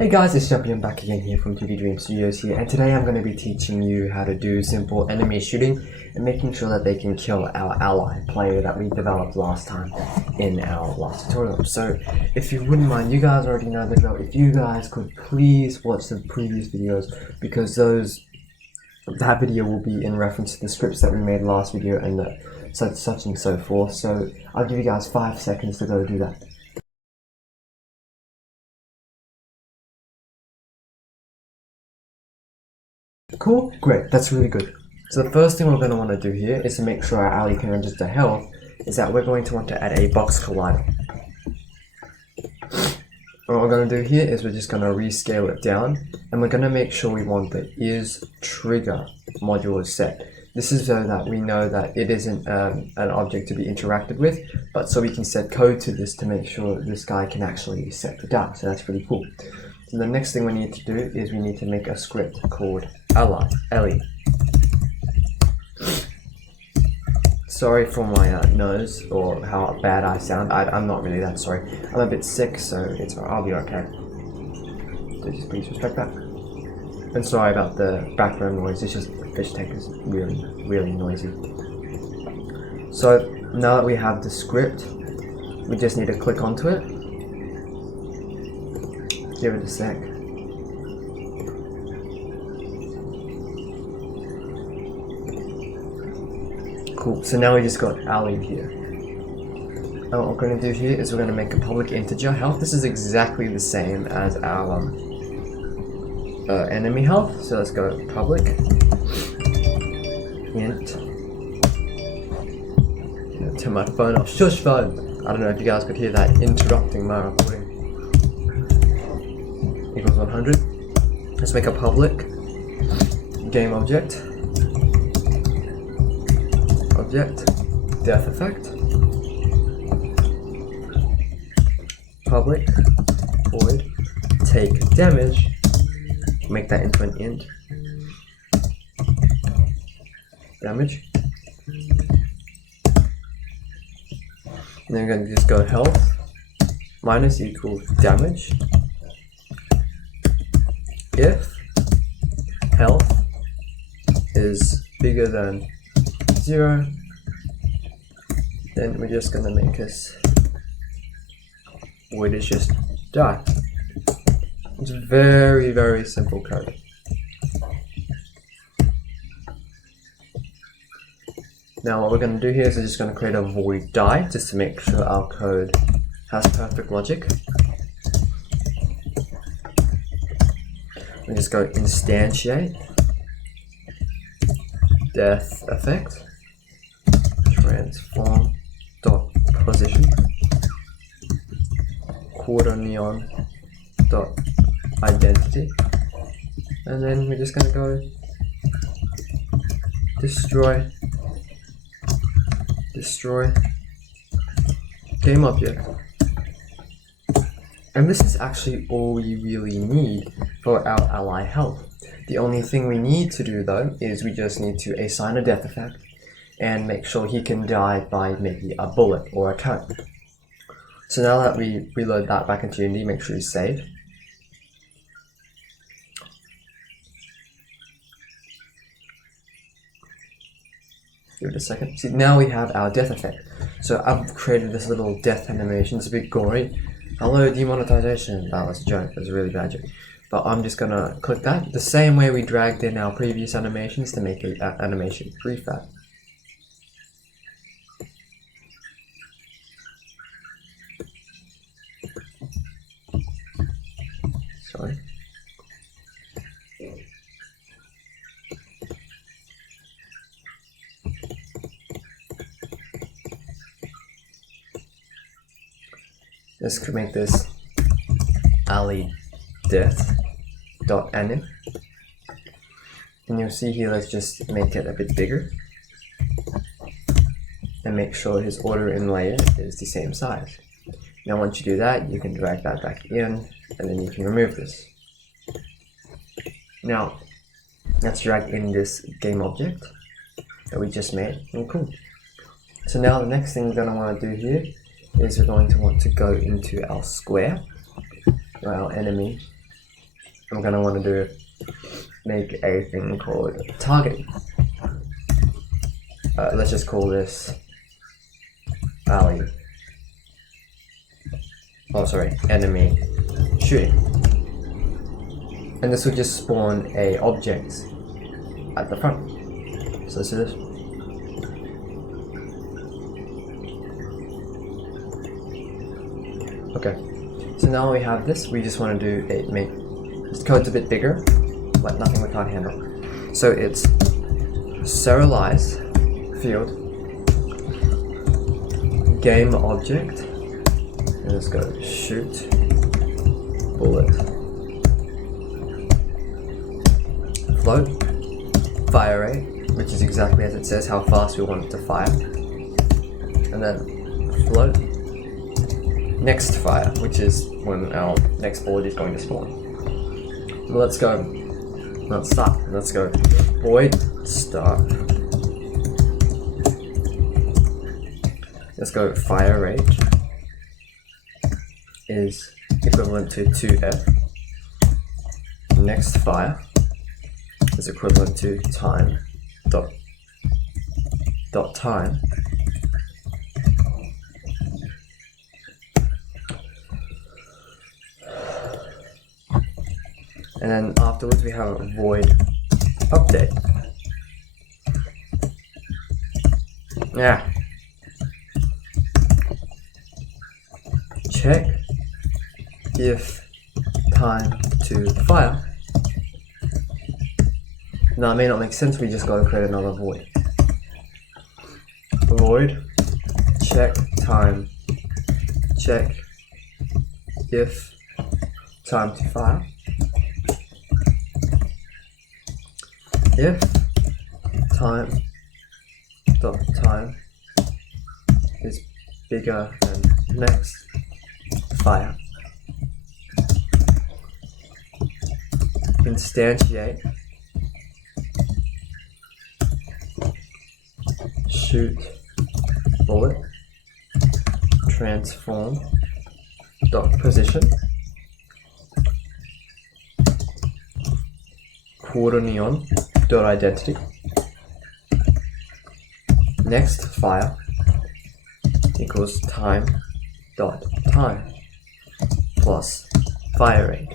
Hey guys, it's Jumpy. I'm back again here from 2D Dream Studios here, and today I'm going to be teaching you how to do simple enemy shooting and making sure that they can kill our ally player that we developed last time in our last tutorial. So if you wouldn't mind, you guys already know the drill. If you guys could please watch the previous videos, because that video will be in reference to the scripts that we made last video and such and so forth. So I'll give you guys 5 seconds to go do that. Cool, great, that's really good. So the first thing we're going to want to do here is to make sure our ally can register health, is that we're going to want to add a box collider. What we're going to do here is we're just going to rescale it down, and we're going to make sure we want the is trigger module set. This is so that we know that it isn't an object to be interacted with, but so we can set code to this to make sure this guy can actually be set to die. So that's pretty cool. So the next thing we need to do is we need to make a script called Ellie. Sorry for my nose or how bad I sound. I'm not really that sorry. I'm a bit sick, so I'll be okay. So just please respect that. And sorry about the background noise. It's just the fish tank is really noisy. So now that we have the script, we just need to click onto it. Give it a sec. Cool, so now we just got Ali here. And what we're going to do here is we're going to make a public integer health. This is exactly the same as our enemy health. So let's go public int. Turn my phone off. Shush phone! I don't know if you guys could hear that interrupting my recording. Equals 100. Let's make a public game object death effect, public void take damage, make that into an int, damage, and then we're going to just go health minus equals damage if health is bigger than 0. Then we're just going to make this void is just die. It's very simple code. Now what we're going to do here is we're just going to create a void die just to make sure our code has perfect logic. We just go instantiate death effect transform dot position quarter neon dot identity, and then we're just going to go destroy game object. And this is actually all we really need for our ally health. The only thing we need to do though is we just need to assign a death effect and make sure he can die by maybe a bullet or a cone. So now that we reload that back into Unity, make sure you save. Give it a second. See, now we have our death effect. So I've created this little death animation. It's a bit gory. Hello, demonetization. That was a joke. That was a really bad joke. But I'm just gonna click that the same way we dragged in our previous animations to make an animation prefab. Sorry. Let's make this Ali death dot anim, and you'll see here, let's just make it a bit bigger and make sure his order in layer is the same size. Now once you do that, you can drag that back in, and then you can remove this. Now let's drag in this game object that we just made. Oh, cool. So now the next thing we're going to want to do here is we're going to want to go into our square, or our enemy I'm gonna want to make a thing called targeting. Let's just call this alley. Oh, sorry, enemy shooting. And this will just spawn a object at the front. So let's do this. Okay. So now we have this. We just want to make this code's a bit bigger, but nothing we can't handle. So it's serialize field game object. And let's go shoot bullet float fire rate, which is exactly as it says how fast we want it to fire, and then float next fire, which is when our next bullet is going to spawn. Let's go. Let's start. Let's go. Void start. Let's go. Fire rate is equivalent to 2f. Next fire is equivalent to time dot time. And then afterwards we have a void update. Yeah. Check if time to fire. Now it may not make sense, we just gotta create another void. Void check time, check if time to fire. If time dot time is bigger than next fire, instantiate shoot bullet transform dot position quarter neon dot identity next fire equals time dot time plus fire rate.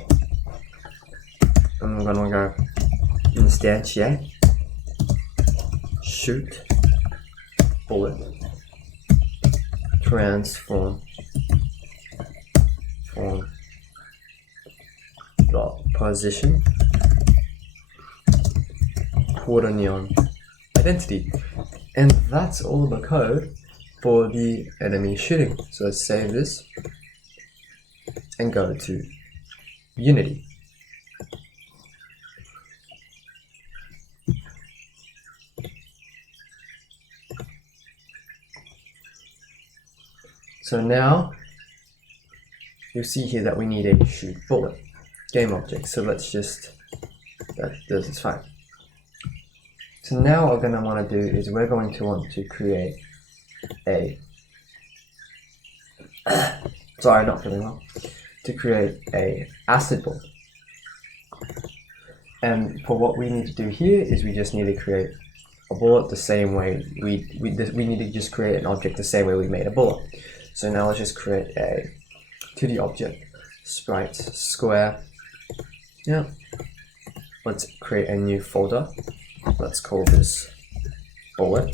I'm gonna go instantiate shoot bullet transform form dot position quarter neon identity. And that's all the code for the enemy shooting. So let's save this and go to Unity. So now you'll see here that we need a shoot bullet game object. So let's just, this is fine. So now what we're going to want to do is we're going to want to create a, sorry, not feeling well, to create a acid bullet. And for what we need to do here is we just need to create a bullet the same way we need to just create an object the same way we made a bullet. So now let's just create a 2D object, sprite square. Yeah. Let's create a new folder. Let's call this bullet.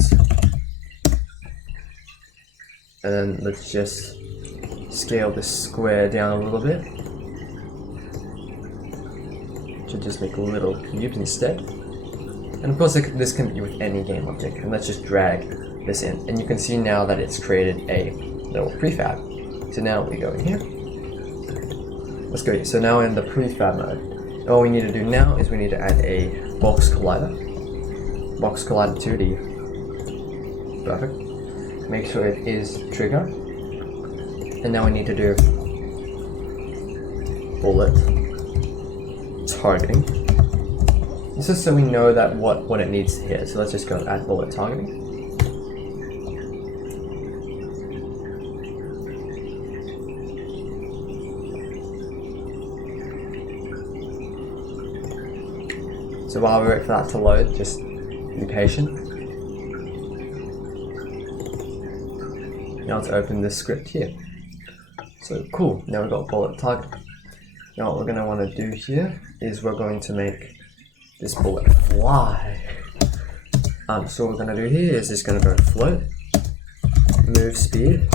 And then let's just scale this square down a little bit. Should just make little cubes instead. And of course this can be with any game object. And let's just drag this in. And you can see now that it's created a little prefab. So now we go in here. Let's go here. So now we're in the prefab mode. And all we need to do now is we need to add a box collider. Box collider 2D. Perfect. Make sure it is trigger. And now we need to do bullet targeting. This is so we know that what it needs to hit. So let's just go add bullet targeting. So while we wait for that to load, just be patient. Now let's open this script here. So cool, now we've got bullet target. Now what we're going to want to do here is we're going to make this bullet fly. So what we're going to do here is just going to go float, move speed,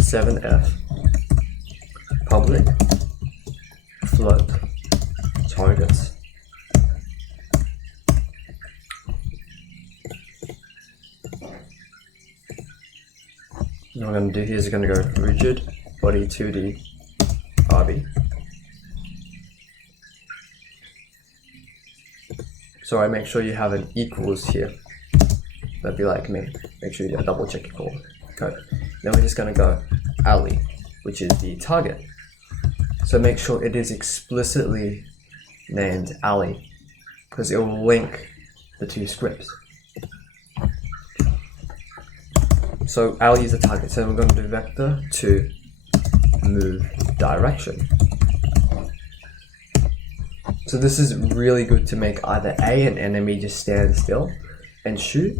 7F, public, float, targets. What I'm going to do here is going to go rigid, body 2D, RB. So I make sure you have an equals here. That'd be like me. Make sure you double check your code. Then we're just going to go Ali, which is the target. So make sure it is explicitly named Ali, because it will link the two scripts. So Ali is the target, so we're going to do vector to move direction. So this is really good to make either an enemy just stand still and shoot,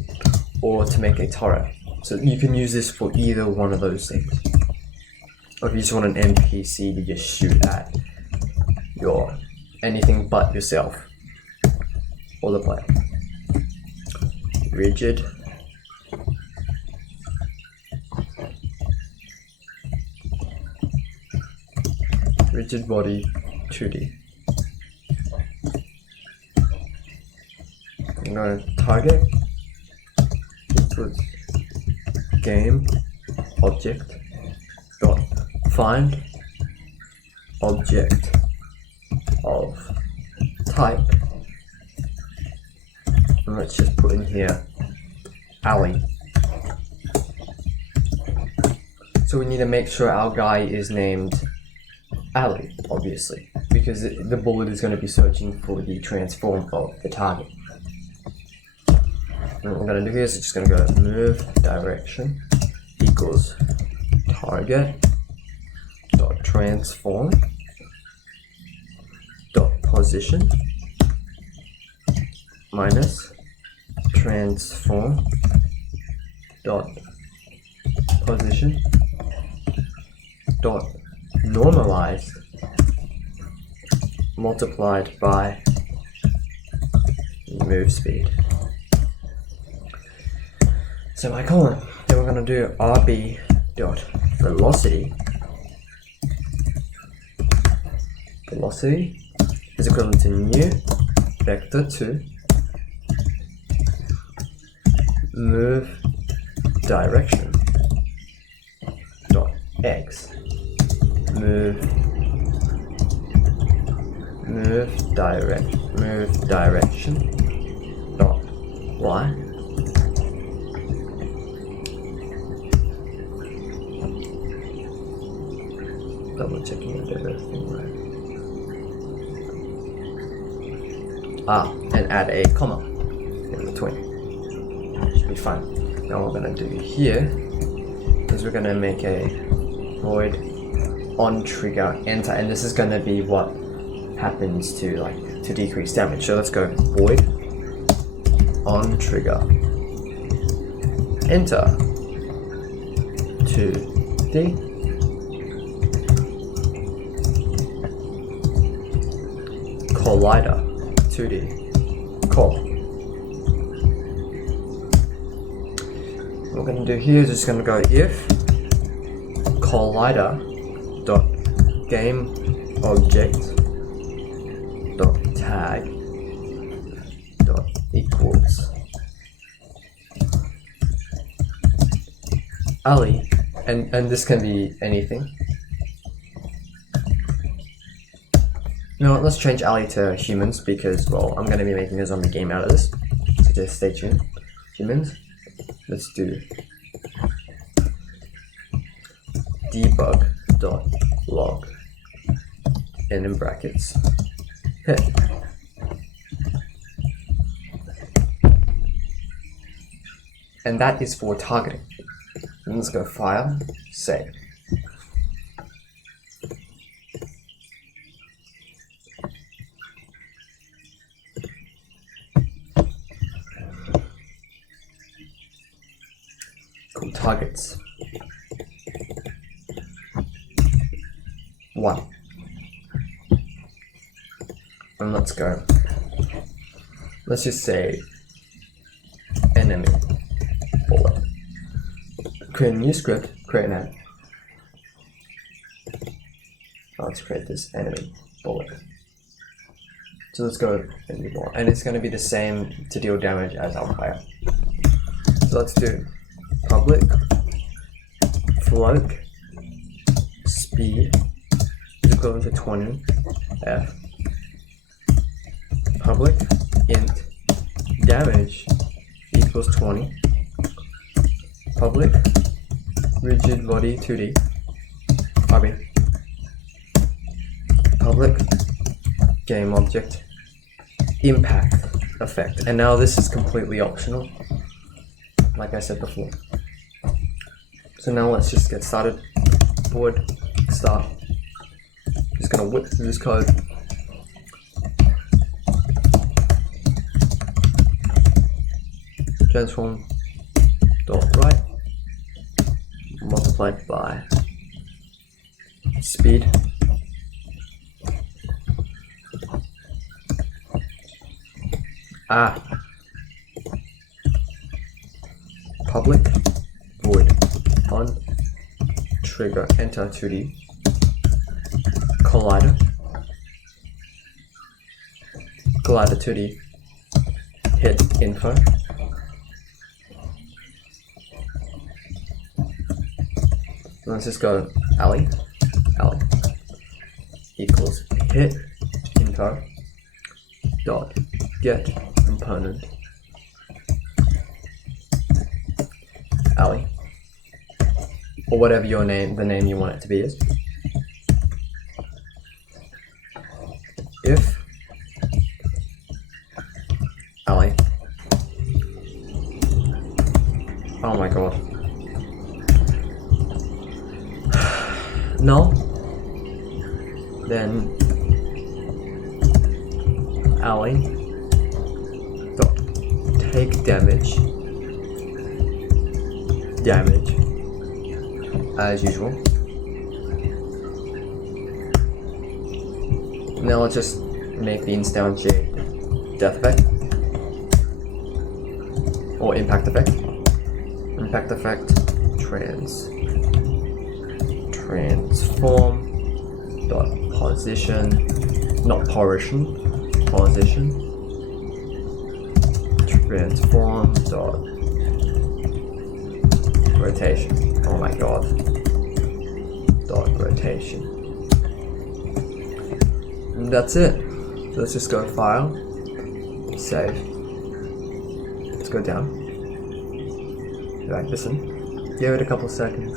or to make a turret. So you can use this for either one of those things. Or if you just want an NPC to just shoot at your anything but yourself or the player. Rigid. Rigid body 2D. I'm going to target equals game object dot find object of type, and let's just put in here Ali. So we need to make sure our guy is named Ali, obviously, because the bullet is going to be searching for the transform of the target. And what we're going to do here is just going to go move direction equals target dot transform dot position minus transform dot position dot normalized multiplied by move speed. Semicolon. Then we're going to do RB dot velocity. Velocity is equivalent to new vector to move direction dot x move direction dot y double checking I did everything right. And add a comma in between. Should be fine. Now what we're gonna do here is we're gonna make a void on trigger enter, and this is gonna be what happens to decrease damage. So let's go void on trigger enter 2D collider 2D call. What we're going to do here is just going to go if collider dot game object dot tag dot equals Ali, and this can be anything. You know what, let's change Ali to humans because, well, I'm going to be making a zombie game out of this. So just stay tuned. Humans. Let's do debug.log and in brackets hit. And that is for targeting. And let's go file, save. targets. 1. And let's go. Let's just say enemy bullet. Create a new script, create an ad. Let's create this enemy bullet. So let's go enemy bullet. And it's going to be the same to deal damage as our player. So let's do public float speed is equivalent to 20 F. Public int damage equals 20. Public rigid body 2D. Public game object impact effect. And now this is completely optional, like I said before. So now let's just get started. Board start. Just gonna whip through this code. Transform dot right multiplied by speed public void on trigger enter 2D collider 2D hit info let's just go alley equals hit info dot get component alley or whatever your name, the name you want it to be is. If alley, oh my god, null, then alley dot take damage as usual. Now let's just make the instantiate death effect or impact effect. Impact effect transform dot position, not position transform dot rotation. Oh my god. Dot rotation. And that's it. So let's just go file, save. Let's go down. Drag this in. Give it a couple seconds.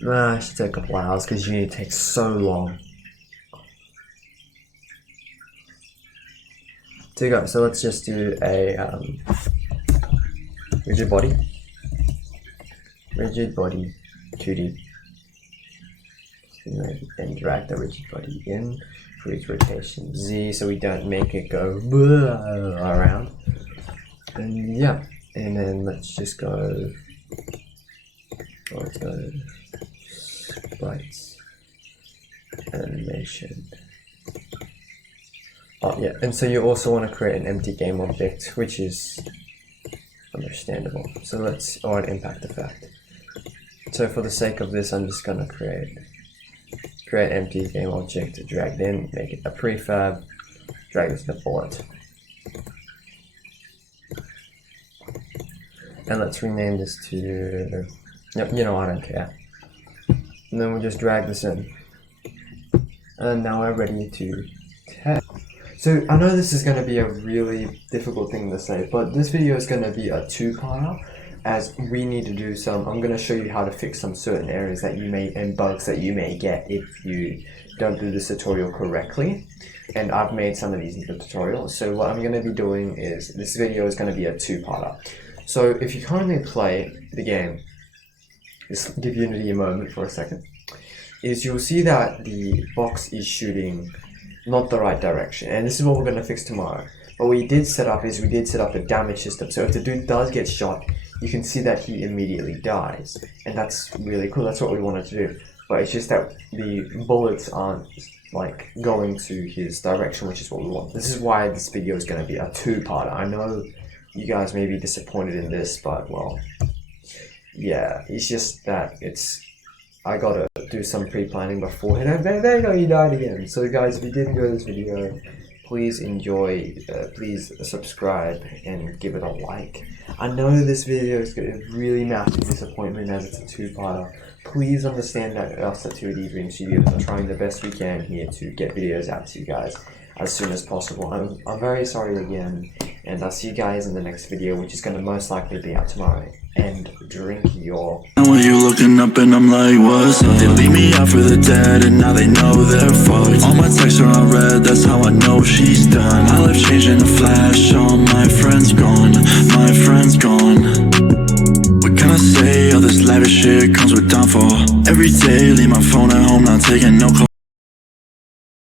It should take a couple hours because Unity takes so long. To go. So let's just do a rigid body 2D and drag the rigid body in for each rotation Z so we don't make it go around. And yeah, and then let's just go sprites animation. Oh yeah, and so you also want to create an empty game object, which is understandable. So let's, or an impact effect. So for the sake of this, I'm just gonna create empty game object, drag it in, make it a prefab, drag this to bullet. And let's rename this to, you know, I don't care. And then we'll just drag this in. And now we're ready to test. So I know this is going to be a really difficult thing to say, but this video is going to be a two-parter, as we need to do some, I'm going to show you how to fix some certain areas that you may, and bugs that you may get if you don't do this tutorial correctly. And I've made some of these in the tutorial. So what I'm going to be doing is, this video is going to be a two-parter. So if you currently play the game, just give Unity a moment for a second, is you'll see that the box is shooting not the right direction, and this is what we're going to fix tomorrow. What we did set up is we did set up a damage system, so if the dude does get shot, you can see that he immediately dies, and that's really cool. That's what we wanted to do, but it's just that the bullets aren't like going to his direction, which is what we want. This is why this video is going to be a two-parter. I know you guys may be disappointed in this, but well, yeah, it's just that I gotta do some pre-planning beforehand. And there you go, he died again. So guys, if you did enjoy this video, please please subscribe and give it a like. I know this video is a really massive disappointment as it's a two-parter. Please understand that us at 2D Dream Studios are trying the best we can here to get videos out to you guys as soon as possible. I'm very sorry again, and I'll see you guys in the next video, which is going to most likely be out tomorrow. And drink your... And when you looking up and I'm like, what's up? They leave me out for the dead and now they know they're fucked. All my texts are unread, that's how I know she's done. My life changed in a flash, all my friends gone, my friends gone. What can I say, all this lavish shit comes with downfall. Every day, leave my phone at home, not taking no calls.